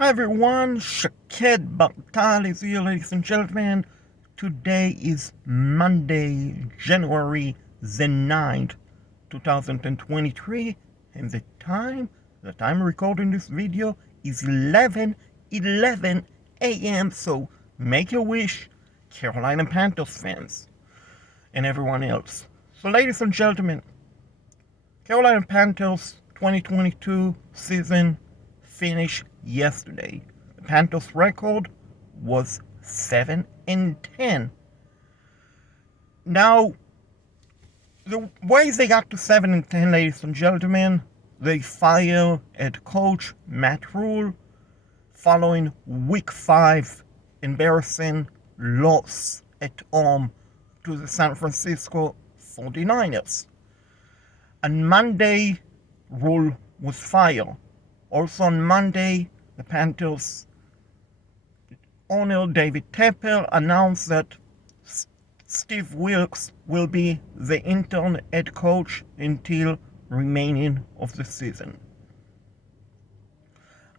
Hi everyone, Shaked Baktal is here, ladies and gentlemen. Today is Monday, January the 9th, 2023, and the time that I'm recording this video is 11:11 a.m. So make your wish, Carolina Panthers fans and everyone else. So, ladies and gentlemen, Carolina Panthers 2022 season finished yesterday. The Panthers' record was 7-10. Now, the ways they got to 7-10, ladies and gentlemen, they fired head coach Matt Rule following Week 5 embarrassing loss at home to the San Francisco 49ers. On Monday, Rule was fired. Also on Monday, the Panthers owner David Tepper announced that Steve Wilkes will be the interim head coach until remaining of the season.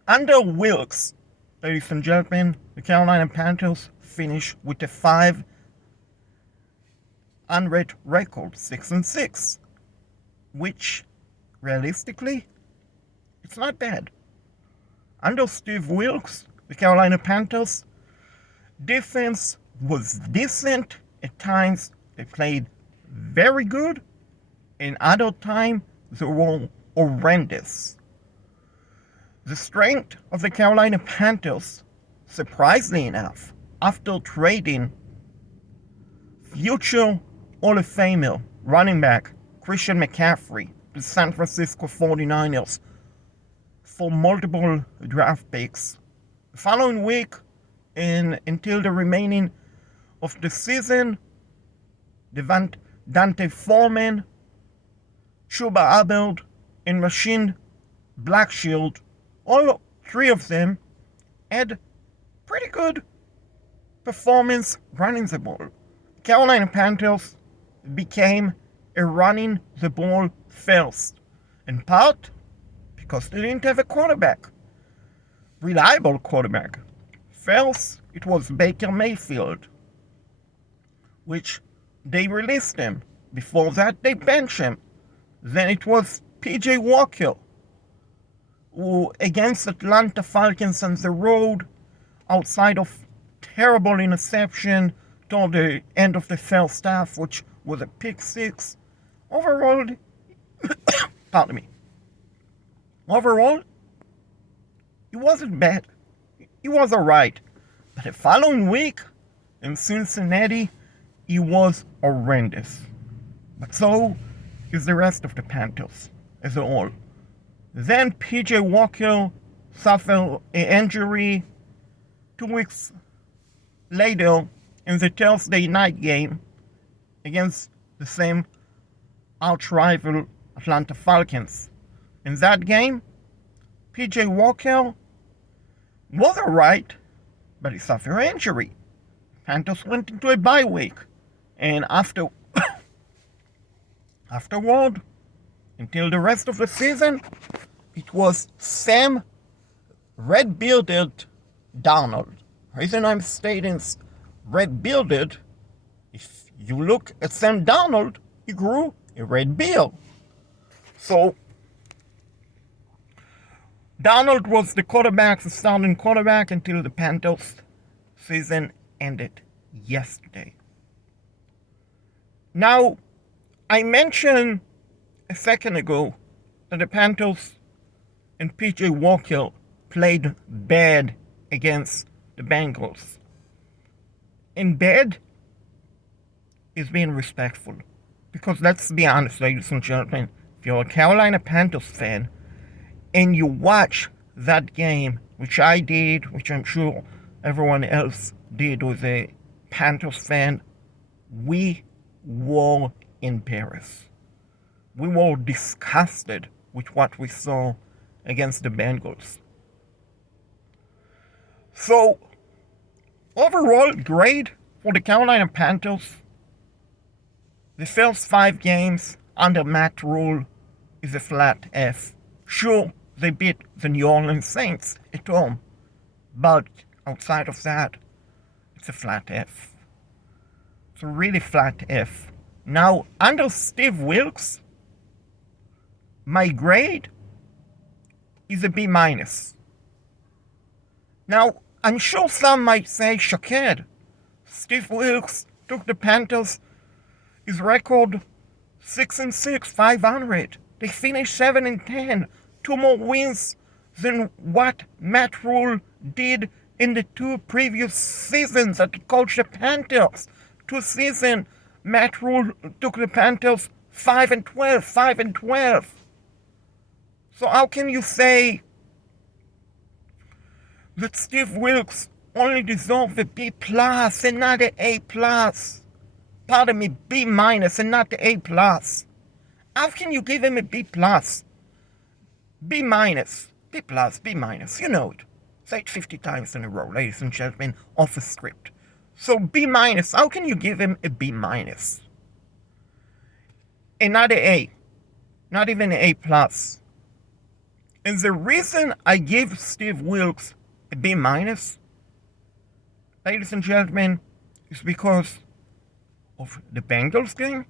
Under Wilkes, ladies and gentlemen, the Carolina Panthers finished with a 500 record, 6-6, which realistically, it's not bad. Under Steve Wilkes, the Carolina Panthers defense was decent. At times, they played very good. And other times, they were horrendous. The strength of the Carolina Panthers, surprisingly enough, after trading future Hall of Famer running back Christian McCaffrey to San Francisco 49ers for multiple draft picks. The following week, and until the remaining of the season, Dante Foreman, Chuba Hubbard, and Machine Blackshield, all three of them had pretty good performance running the ball. Carolina Panthers became a running the ball first, in part because they didn't have a quarterback, reliable quarterback. First, it was Baker Mayfield, which they released him. Before that, they benched him. Then it was P.J. Walker, who against Atlanta Falcons on the road, outside of terrible interception toward the end of the first half, which was a pick six. Overall, pardon me. Overall, it wasn't bad. It was alright. But the following week in Cincinnati, it was horrendous. But so is the rest of the Panthers as a whole. Then P.J. Walker suffered an injury 2 weeks later in the Thursday night game against the same arch-rival Atlanta Falcons. In that game, P.J. Walker was alright, but he suffered an injury. Panthers went into a bye week, and afterward, until the rest of the season, it was Sam Red-Bearded Darnold. The reason I'm stating red-bearded, if you look at Sam Darnold, he grew a red beard. So, Darnold was the starting quarterback until the Panthers season ended yesterday. Now, I mentioned a second ago that the Panthers and P.J. Walker played bad against the Bengals. And bad is being respectful. Because let's be honest, ladies and gentlemen, if you're a Carolina Panthers fan and you watch that game, which I did, which I'm sure everyone else did was a Panthers fan, we were in Paris. We were disgusted with what we saw against the Bengals. So, overall grade for the Carolina Panthers, the first 5 games under Matt Rule is a flat F. Sure, they beat the New Orleans Saints at home, But outside of that, it's a flat F. It's a really flat F. Now, under Steve Wilkes, my grade is a B minus. Now, I'm sure some might say, Shaked, Steve Wilkes took the Panthers, his record 6-6, 500. They finished 7-10, 2 more wins than what Matt Rule did in the 2 previous seasons that he coached the Panthers. 2 seasons, Matt Rule took the Panthers 5-12, 5-12. So how can you say that Steve Wilkes only deserves a B plus and not an A plus? Pardon me, B minus and not the A plus. How can you give him a B plus? B minus, B plus, B minus, you know it. Say it 50 times in a row, ladies and gentlemen, off a script. So B minus, how can you give him a B minus? And not an A, not even an A plus. And the reason I give Steve Wilkes a B minus, ladies and gentlemen, is because of the Bengals game,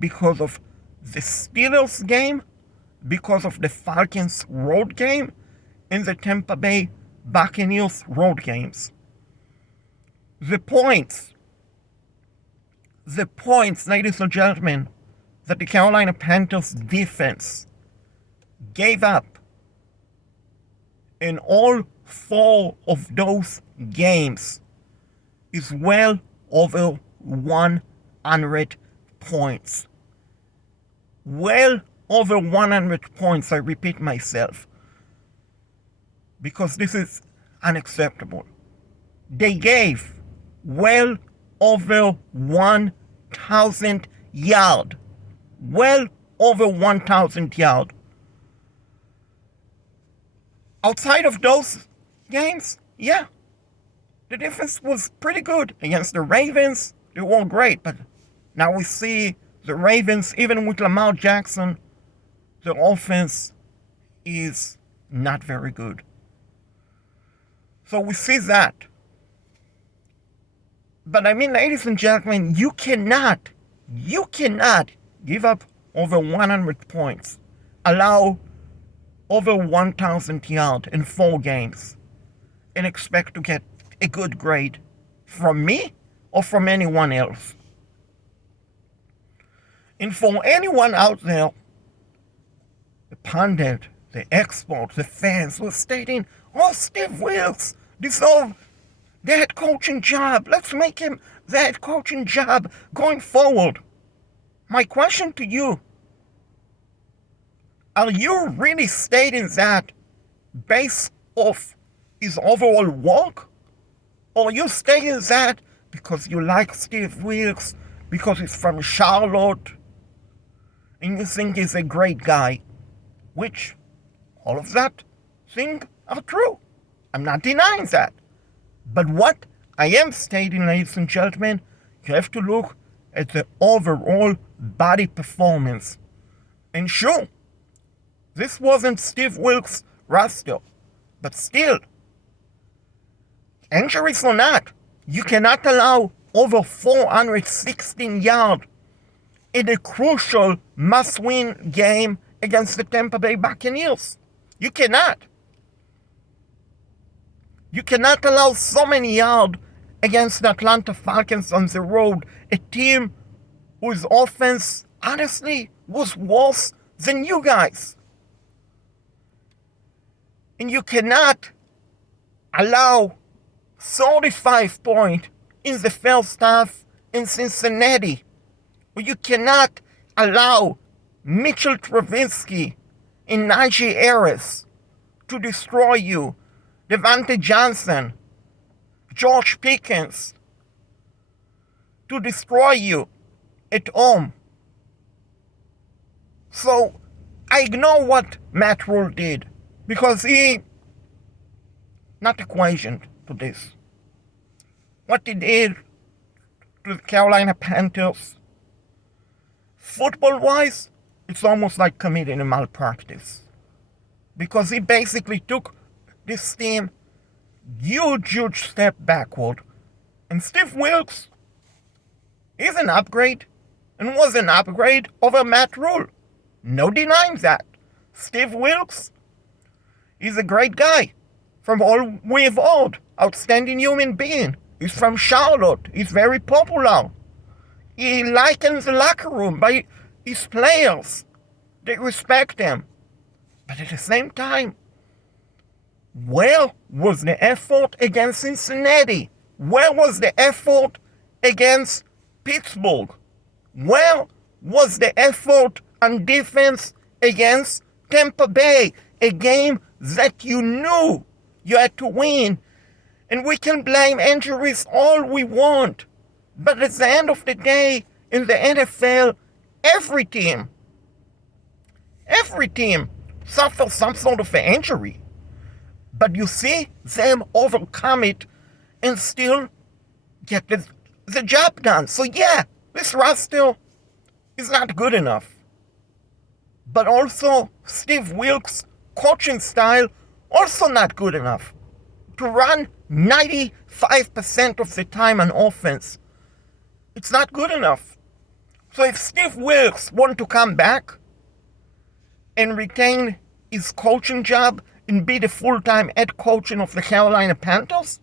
because of the Steelers game, because of the Falcons road game, and the Tampa Bay Buccaneers road games. The points, ladies and gentlemen, that the Carolina Panthers defense gave up in all 4 of those games is well over 100 points. Well over 100 points, I repeat myself, because this is unacceptable. They gave well over 1,000 yards. Well over 1,000 yards. Outside of those games, yeah, the defense was pretty good. Against the Ravens, they weren't great, but now we see the Ravens, even with Lamar Jackson, the offense is not very good. So we see that. But I mean, ladies and gentlemen, you cannot give up over 100 points, allow over 1,000 yards in 4 games, and expect to get a good grade from me or from anyone else. And for anyone out there, the pundit, the expert, the fans were stating, oh, Steve Wilkes deserves the head coaching job. Let's make him the head coaching job going forward. My question to you, are you really stating that based off his overall work? Or are you stating that because you like Steve Wilkes, because he's from Charlotte, and you think he's a great guy? Which, all of that things are true. I'm not denying that. But what I am stating, ladies and gentlemen, you have to look at the overall body performance. And sure, this wasn't Steve Wilkes' roster, but still, injuries or not, you cannot allow over 416 yards in a crucial must-win game against the Tampa Bay Buccaneers. You cannot. You cannot allow so many yards against the Atlanta Falcons on the road, a team whose offense, honestly, was worse than you guys. And you cannot allow 35 points in the first half in Cincinnati. Or you cannot allow Mitchell Trubisky and Najee Harris to destroy you. Devontae Johnson, George Pickens, to destroy you at home. So I ignore what Matt Rule did, because he not equationed to this. What he did to the Carolina Panthers, football-wise, it's almost like committing a malpractice. Because he basically took this team huge step backward. And Steve Wilkes is an upgrade and was an upgrade over Matt Rule. No denying that. Steve Wilkes is a great guy. From all we've heard, outstanding human being. He's from Charlotte. He's very popular. He likens the locker room by his players. They respect him. But at the same time, where was the effort against Cincinnati? Where was the effort against Pittsburgh? Where was the effort on defense against Tampa Bay? A game that you knew you had to win. And we can blame injuries all we want. But at the end of the day, in the NFL, every team suffers some sort of an injury. But you see them overcome it and still get the job done. So yeah, this roster is not good enough. But also, Steve Wilkes' coaching style also not good enough. To run 95% of the time on offense, it's not good enough. So if Steve Wilkes want to come back and retain his coaching job and be the full-time head coach of the Carolina Panthers,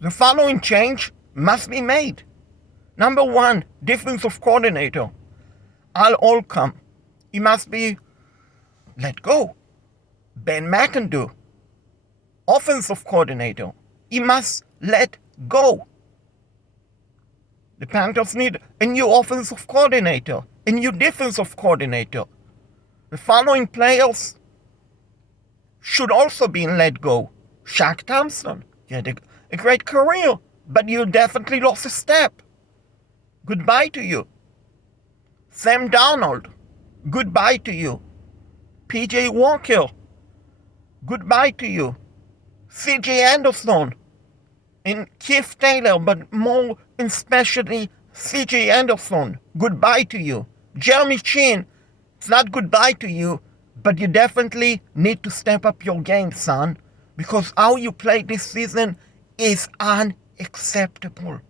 the following change must be made. Number one, defensive coordinator, Al Holcomb. He must be let go. Ben McAdoo, offensive coordinator. He must let go. The Panthers need a new offensive coordinator, a new defensive coordinator. The following players should also be let go. Shaq Thompson, you had a great career, but you definitely lost a step. Goodbye to you. Sam Darnold, goodbye to you. PJ Walker, goodbye to you. CJ Anderson and Keith Taylor, but more especially CJ Anderson, goodbye to you. Jeremy Chin, it's not goodbye to you, but you definitely need to step up your game, son, because how you play this season is unacceptable.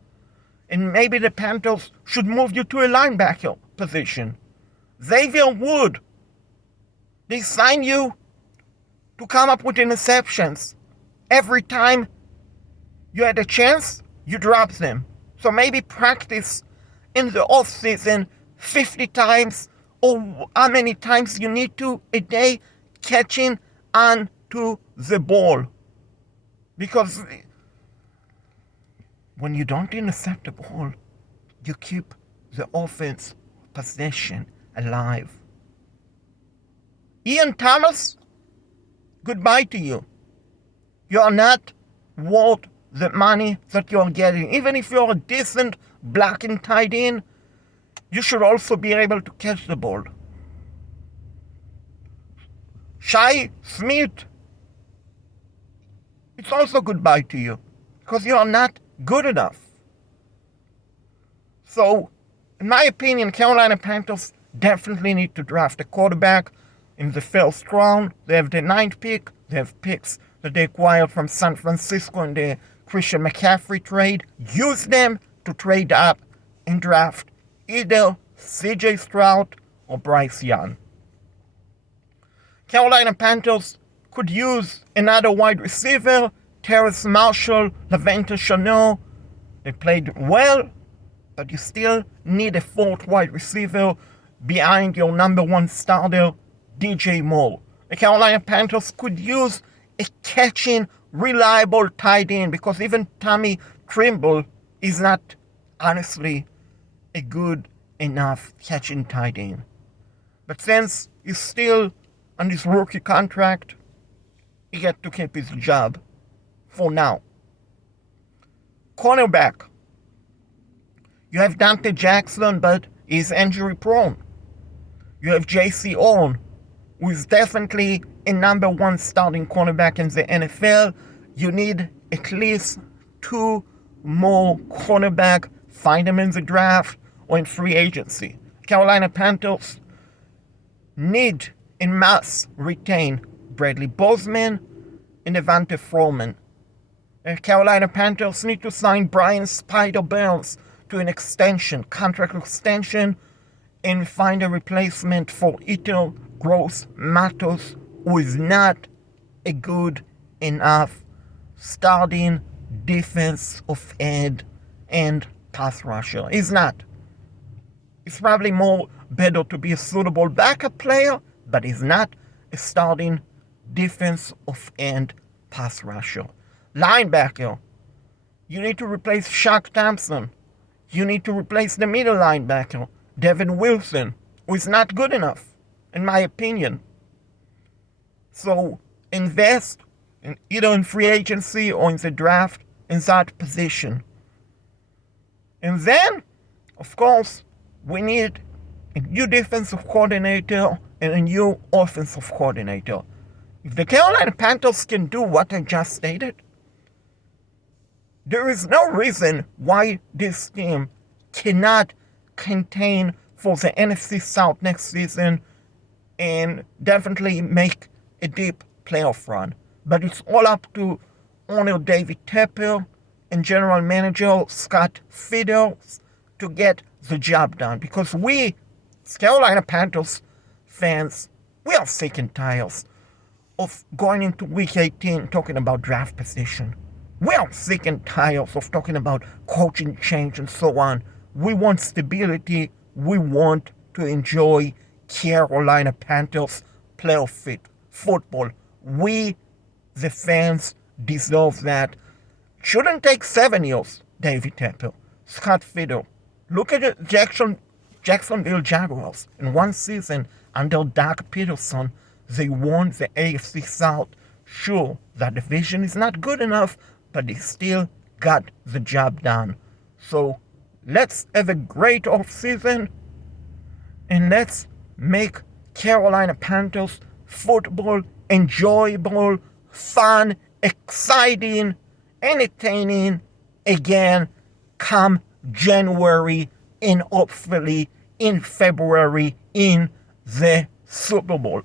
And maybe the Panthers should move you to a linebacker position. Xavier Wood, they sign you to come up with interceptions. Every time you had a chance, you drop them. So maybe practice in the off season 50 times or how many times you need to a day catching onto the ball. Because when you don't intercept the ball, you keep the offense possession alive. Ian Thomas, goodbye to you. You are not worth the money that you're getting. Even if you're a decent blocking tight end, you should also be able to catch the ball. Shai Smith, it's also goodbye to you because you are not good enough. So, in my opinion, Carolina Panthers definitely need to draft a quarterback in the first round. They have the 9th pick. They have picks that they acquired from San Francisco in the Christian McCaffrey trade. Use them to trade up and draft either CJ Stroud or Bryce Young. Carolina Panthers could use another wide receiver, Terrace Marshall, Laventer Chanel. They played well, but you still need a 4th wide receiver behind your number 1 starter, DJ Moore. The Carolina Panthers could use a catching, reliable tight end because even Tommy Trimble is not, honestly, a good enough catching tight end. But since he's still on his rookie contract, he get to keep his job for now. Cornerback. You have Dante Jackson, but he's injury prone. You have J.C. Horn, who is definitely a number 1 starting cornerback in the NFL. You need at least 2 more cornerback. Find them in the draft or in free agency. Carolina Panthers need and must retain Bradley Bozeman and Devonta Freeman. The Carolina Panthers need to sign Brian Spider Burns to an contract extension, and find a replacement for Ito Gross Matos, who is not a good enough starting defensive end and pass rusher. He's not. It's probably more better to be a suitable backup player, but he's not a starting defensive end pass rusher. Linebacker. You need to replace Shaq Thompson. You need to replace the middle linebacker, Devin Wilson, who is not good enough, in my opinion. So invest either in free agency or in the draft in that position. And then, of course, we need a new defensive coordinator and a new offensive coordinator. If the Carolina Panthers can do what I just stated, there is no reason why this team cannot contain for the NFC South next season and definitely make a deep playoff run. But it's all up to owner David Tepper and general manager Scott Fiddles to get the job done. Because we, Carolina Panthers fans, we are sick and tired of going into week 18 talking about draft position. We are sick and tired of talking about coaching change and so on. We want stability. We want to enjoy Carolina Panthers playoff fit football. We, the fans, deserve that. Shouldn't take 7 years, David Tepper, Scott Fiddle. Look at the Jacksonville Jaguars. In one season, under Doug Peterson, they won the AFC South. Sure, that division is not good enough, but they still got the job done. So let's have a great offseason, and let's make Carolina Panthers football enjoyable, fun, exciting, entertaining again come January and hopefully in February in the Super Bowl.